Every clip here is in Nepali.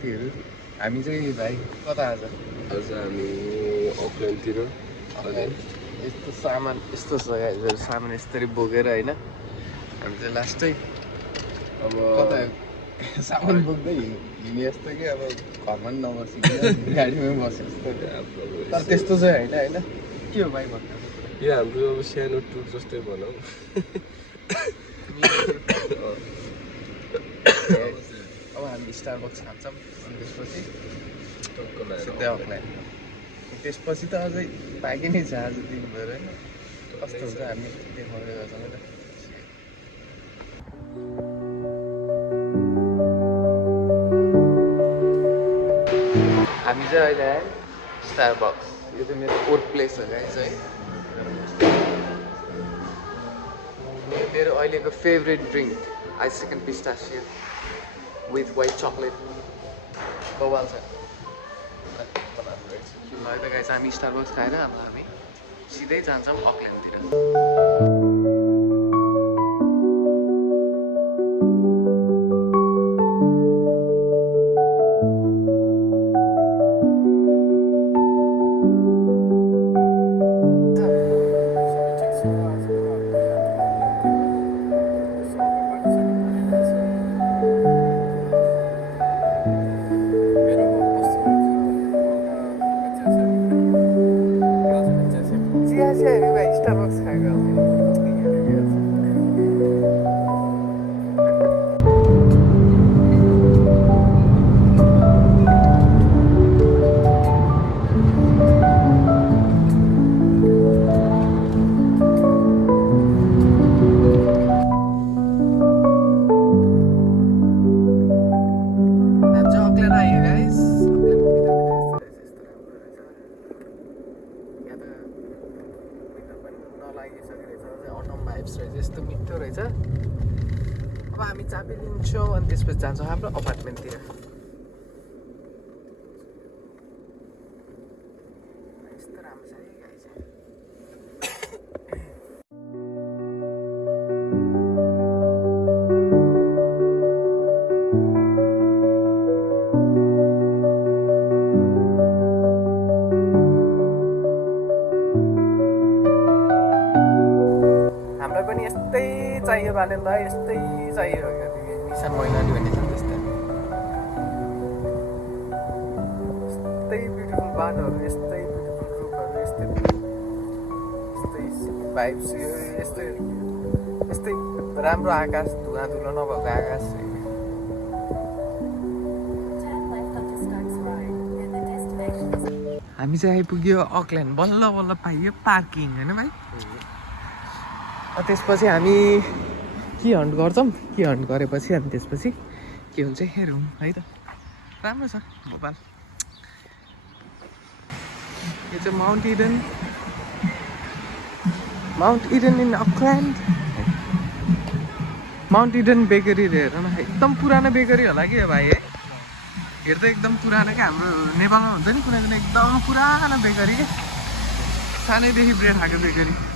साथीहरू हामी चाहिँ भाइ कता आज हामी अकल्यान्डतिर यस्तो सामान यस्तो छ गाइजहरु सामान यसरी बोकेर हैन हामी चाहिँ लास्टै अब कता सामान बोक्दै हिँड्ने यस्तो कि अब घरमा पनि नबसिकन गाडीमै बसे जस्तो तर त्यस्तो चाहिँ हैन के हो भाइ भन्नु यो हाम्रो अब सानो टुर जस्तै भनौँ अब हामी स्टारबक्स खान्छौँ अनि त्यसपछि सिधै अकल्यान्ड त्यसपछि त अझै बाँकी नै छ आज दिनभर होइन कस्तो हुन्छ हामी देखाउँदै गर्छौँ होइन हामी चाहिँ अहिले आयो स्टारबक्स यो चाहिँ मेरो वर्क प्लेस हो गाइस है मेरो अहिलेको फेभरेट ड्रिङ्क आइसिकन पिस्टाचियो विथ वाइट चक्लेट बवाल छ ल त गाइस हामी स्टारबक्स खाएर अब हामी सिधै जान्छौँ अकल्यान्डतिर स्टारबक्स खाएको यस्तो मिठो रहेछ अब हामी चाबी लिन्छौँ अनि त्यसपछि जान्छौँ हाम्रो अपार्टमेन्टतिर यस्तो राम्रो छ है गाइस यस्तै चाहियो बालेन्दा यस्तै चाहियो निशान मैनाली भन्ने छ त्यस्तै यस्तै ब्युटिफुल बाटोहरू यस्तै ब्युटिफुल रुखहरू यस्तै भाइब्स यस्तै यस्तै राम्रो आकाश धुवा धुलो नभएको आकाश हामी चाहिँ आइपुग्यो अकल्यान्ड बल्ल बल्ल पाइयो पार्किङ होइन भाइ त्यसपछि हामी के हन्ट गर्छौँ के हन्ट गरेपछि हामी त्यसपछि के हुन्छ हेरौँ है त राम्रो छ भोपाल यो चाहिँ Mount Eden in Auckland Mount Eden bakery हेर न एकदम पुरानो बेकरी होला कि भाइ है हेर्दा एकदम पुरानो क्या हाम्रो नेपालमा हुन्छ नि कुनै कुनै एकदम पुरानो बेकरी क्या सानैदेखि ब्रेड खाएको बेकरी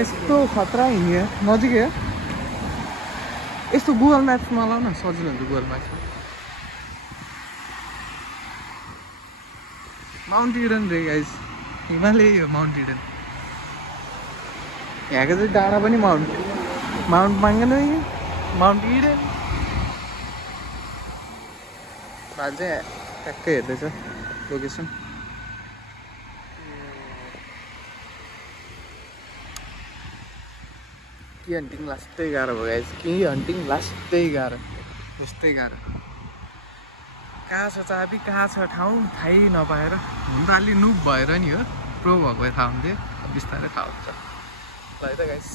यस्तो खतरा हिँड्यो नजिकै हो यस्तो गुगल म्याप्समा लाउ न सजिलो हुन्छ गुगल म्याप्समा माउन्ट इडन रे गाइस हिमालय हो माउन्ट इडन यहाँको चाहिँ डाँडा पनि माउन्ट माङ्गन माउन्ट इडन भाइ चाहिँ ट्याक्कै हेर्दैछ लोकेसन की हन्टिङ लास्टै गाह्रो भयो गाइस की हन्टिङ लास्टै गाह्रो त्यस्तै गाह्रो कहाँ छ चाबी कहाँ छ ठाउँ थाहै नपाएर हुन त अलि नुब भएर नि हो प्रो भएको थाहा हुन्थ्यो बिस्तारै थाहा हुन्छ ल है त गाइस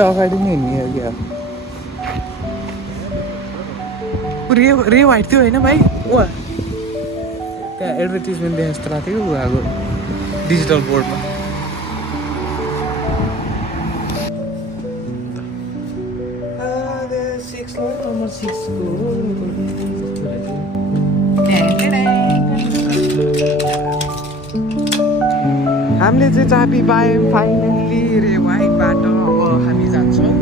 अगाडि नै नि क्या रे वाइट थियो होइन भाइ वा त्यहाँ एडभर्टिजमेन्ट देखेँ जस्तो लाग्थ्यो कि उहाँको डिजिटल बोर्डमा हामीले चाहिँ चाबी पायौँ फाइनल्ली रे वाइटबाट अब हामी जान्छौँ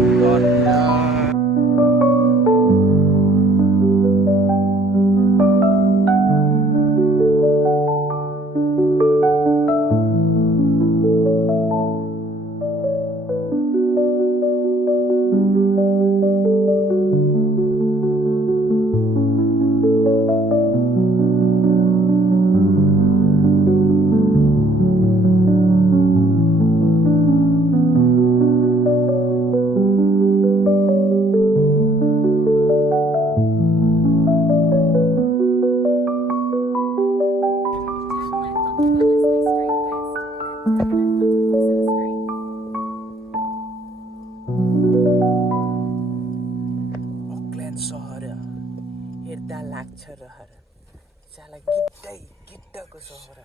सहर हेर्दा लाग्छ रहर साला गिड्डको सहर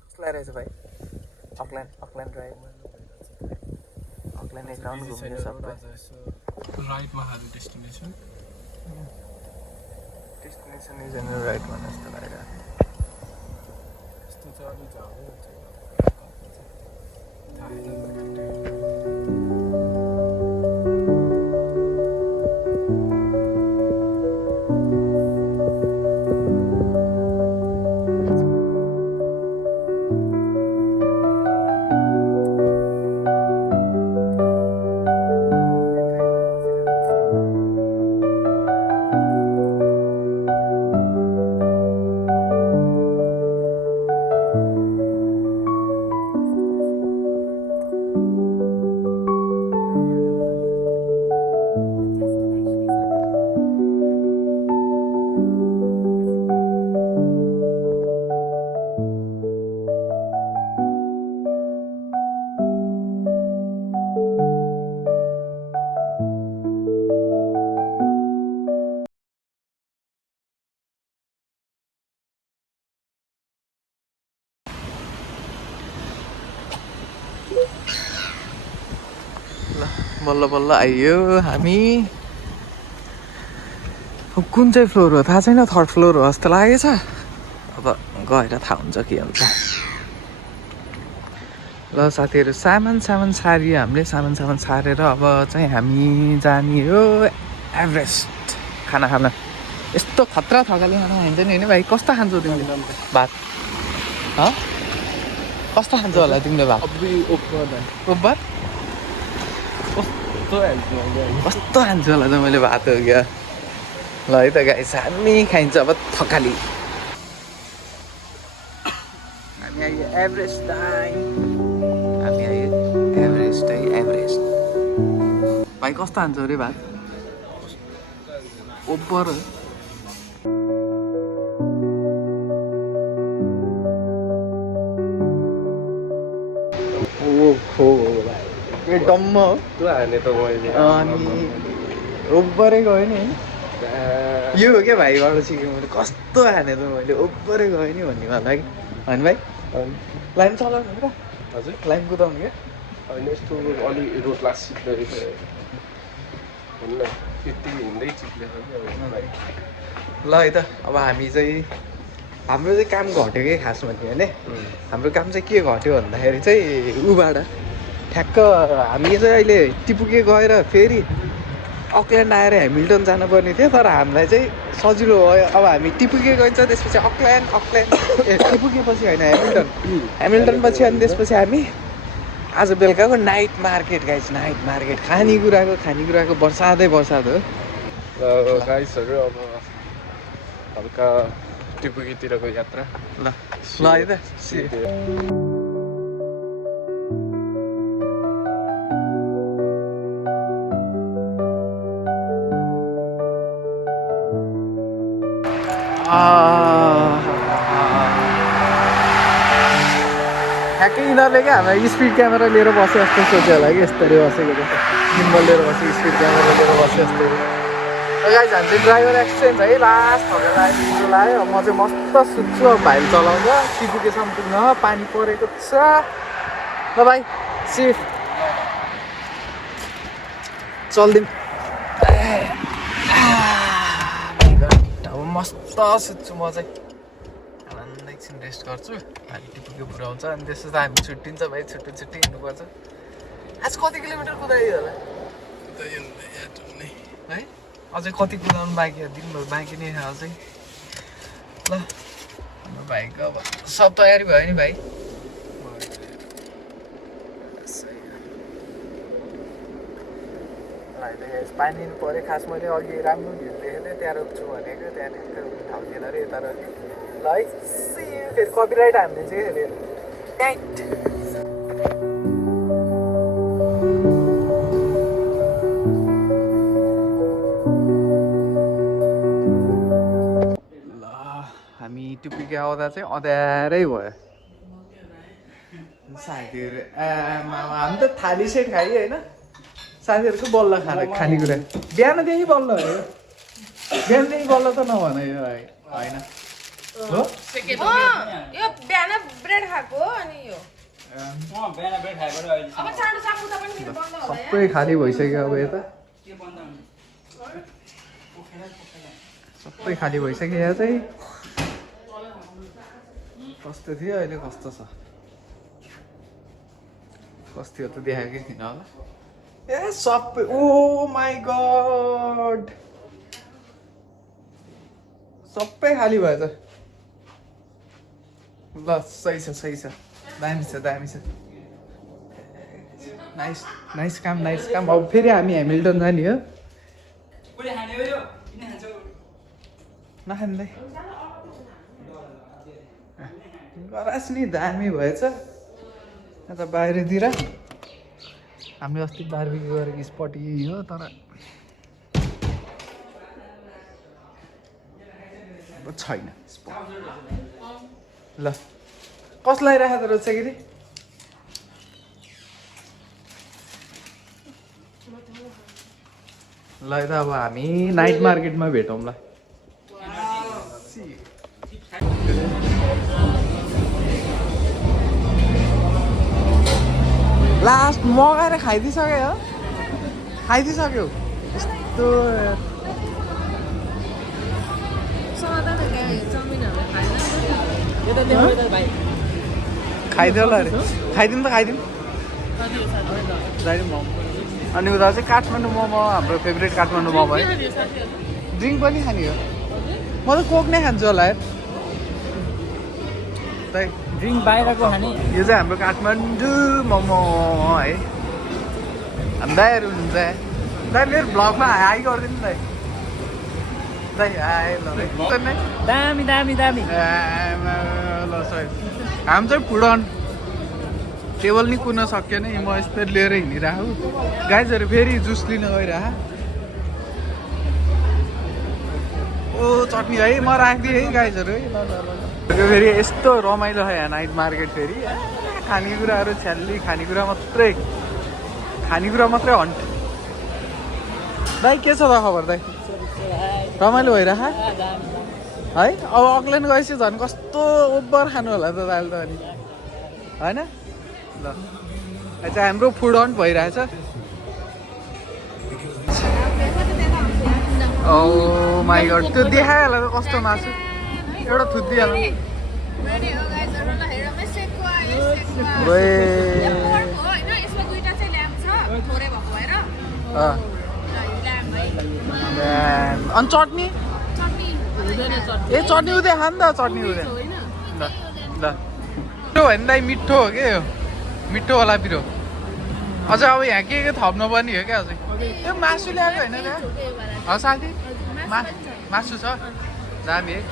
कसलाई रहेछ भाइ अकल्यान्ड ड्राइभ अकल्यान्ड एक राउन्ड घुम्ने सबै राइटमा हाल्नु डेस्टिनेसन नै जेनरल राइटमा जस्तो लागिरहेको यस्तो चाहिँ अलिक झ्याउ हुन्छ बल्ल बल्ल आइयो हामी कुन चाहिँ फ्लोर हो थाहा छैन थर्ड फ्लोर हो जस्तो लागेछ अब गएर थाहा हुन्छ के हुन्छ ल साथीहरू सामान सारियो हामीले सामान सारेर अब चाहिँ हामी जाने हो एभरेस्ट खाना खान यस्तो खतरा थकाली खाना खान्छ नि होइन भाइ कस्तो खान्छौ तिमीले भात कस्तो खान्छौ होला तिमीले भात ओब्बर कस्तो खान्छु होला त मैले भात हो क्या ल है त गाइस हामी खाइन्छ अब थकाली हामी आयो एभरेस्ट एभरेस्ट भाइ कस्तो खान्छौ अरे भात ओब्बर ए डम्म हो हाने त मैले अनि ओब्बरै गयो नि यो हो क्या भाइबाट सिकेँ मैले कस्तो हाने त मैले ओब्बरै गयो नि भन्ने मलाई होइन भाइ लाइन चलाउनु क्या हजुर लाइन कुदाउनु क्या होइन यस्तो अलि रोड क्लास सिक्दै हुन्न यति हिँड्दै चिप्लेको ल है त अब हामी चाहिँ हाम्रो चाहिँ काम घट्यो कि खासमा थियो होइन हाम्रो काम चाहिँ के घट्यो भन्दाखेरि चाहिँ उबाट ठ्याक्क हामी चाहिँ अहिले टिपुके गएर फेरि अकल्यान्ड आएर हेमिल्टन जानुपर्ने थियो तर हामीलाई चाहिँ सजिलो भयो अब हामी टिपुके गइन्छ त्यसपछि अकल्यान्ड टिपुके पछि होइन हेमिल्टन पछि अनि त्यसपछि हामी आज बेलुकाको नाइट मार्केट खानेकुराको बर्सात हो गाइसहरू अब हल्का टिपुकीतिरको यात्रा ल है त ठ्याक्कै यिनीहरूले क्या हामीलाई स्पिड क्यामेरा लिएर बसे जस्तो सोच्यो होला कि यस्तरी बसेको जस्तो गिम्बल लिएर बसेको स्पिड क्यामेरा लिएर बसे जस्तो गाइस हामी चाहिँ ड्राइभर एक्सचेन्ज है लास्ट थपेर आइपुग्नु लाग्यो म चाहिँ मस्त सुत्छु अब भाइले चलाउँछ टिपुकेसम्म पुग्न पानी परेको छ ल भाइ सिफ चल्दिउँ अब मस्त सुत्छु म चाहिँ आनन्द एकछिन रेस्ट गर्छु भाइ टिपुके पुऱ्याउँछ अनि त्यसो त हामी छुट्टिन्छ भाइ छुट्टी हिँड्नुपर्छ आज कति किलोमिटर कुदायो होला है अझै कति कुदाउनु बाँकी दिनभर बाँकी नै छ अझै ल हाम्रो भाइको अब सब तयारी भयो नि भाइ पानी लिनु पऱ्यो खास मैले अघि राम्रो भिड देखेको थिएँ त्यहाँ रोक्छु भनेको त्यहाँनिर ठाउँ थिएन अरे यता रोक्यो ल है फेरि कपिराइट हामीले चाहिँ फेरि टाइट हामी टुप्पीको आउँदा चाहिँ अँध्यारै भयो साथीहरू हामी त थाली सेट खायो होइन साथीहरूको बल्ल खानेकुरा बिहानदेखि बल्ल हो बिहानदेखि बल्ल त नभन यो होइन हो यो बिहान ब्रेड खाएको अनि यो सबै खाली भइसक्यो अब यता सबै खाली भइसक्यो यहाँ चाहिँ कस्तो थियो अहिले कस्तो छ कस्तो त देखाएकै थिएन होला ए सबै ओ माई गड सबै खाली भएछ ल सही छ दामी छ नाइस काम अब फेरि हामी हेमिल्टन जाने हो नखाने गरास नि दामी भएछ यता बाहिरतिर हामीले अस्ति बार्बिक्यु गरेको स्पट यही हो तर छैन स्पट ल कसलाई राखेको रहेछ कि रे ल त अब हामी नाइट मार्केटमा भेटौँ ल लास्ट मगाएर खाइदिइसक्यो यस्तो खाइदियो होला अरे खाइदिउँ अनि उता चाहिँ काठमाडौँ मोमो हाम्रो फेभरेट काठमाडौँ मोमो है ड्रिङ्क पनि खाने हो म त कोक नै खान्छु होला यार ड्रिङ्क बाहिरको खाने यो चाहिँ हाम्रो काठमाडौँ मोमो है हामी दाइहरू हुनुहुन्छ दाइ मेरो भ्लगमा हाई गरिदिनु दाइ हाई ल दामी ल सही हामी चाहिँ फुडन टेबल नि कुन सकेन म यस्तो लिएर हिँडिरहेको गाइजहरू फेरि जुस लिन गइरह ओ चटनी है म राखिदिएँ है गाइजहरू है ल फेरि यस्तो रमाइलो है यहाँ नाइट मार्केट फेरि खानेकुराहरू छ्याल्ली खानेकुरा मात्रै हन्ट दाइ के छ त खबर दाइ रमाइलो भइरह है अब अक्ल्यान्ड गएपछि झन् कस्तो ओभर खानु होला त दाइले त अनि होइन ल चाहिँ हाम्रो फुड हन्ट भइरहेछ ओ माई गड त्यो देखायो होला कस्तो मासु एउटा थुत्दिहाल्नु अनि चटनी ए चटनी उदय खानु त चटनी उदय ल मिठो होइन दाइ मिठो हो कि यो मिठो होला पिरो अझ अब यहाँ के थप्नु पर्ने हो क्या अझै त्यो मासु ल्याएको होइन त्यहाँ साथी मासु छ दामी है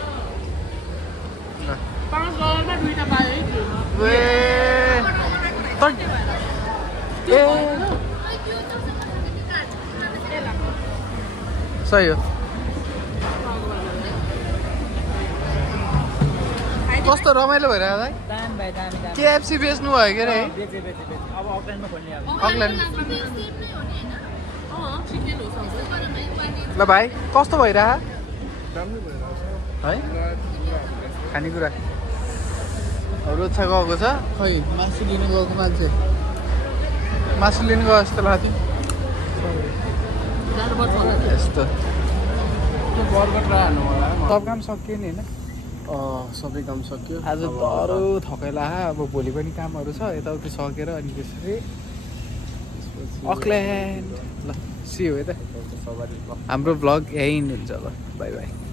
सही हो कस्तो रमाइलो भइरहेको दाइ दामी भाइ दामी दामी केएफसी बेच्नु भयो के अरे है बेचे अब अकल्यान्डमा खोल्ने अब अकल्यान्ड ल भाइ कस्तो भइरह है खानेकुरा रोजा गएको छ खै मासु लिनु गएको मान्छे मासु लिनु गयो जस्तो लाग्थ्यो यस्तो सब काम सकियो नि होइन सबै काम सक्यो आज दह्रो थकाइला अब भोलि पनि कामहरू छ यताउति सकेर अनि त्यसरी अकल्यान्ड ल सी हो त हाम्रो भ्लग यहीँ हुन्छ ल बाई बाई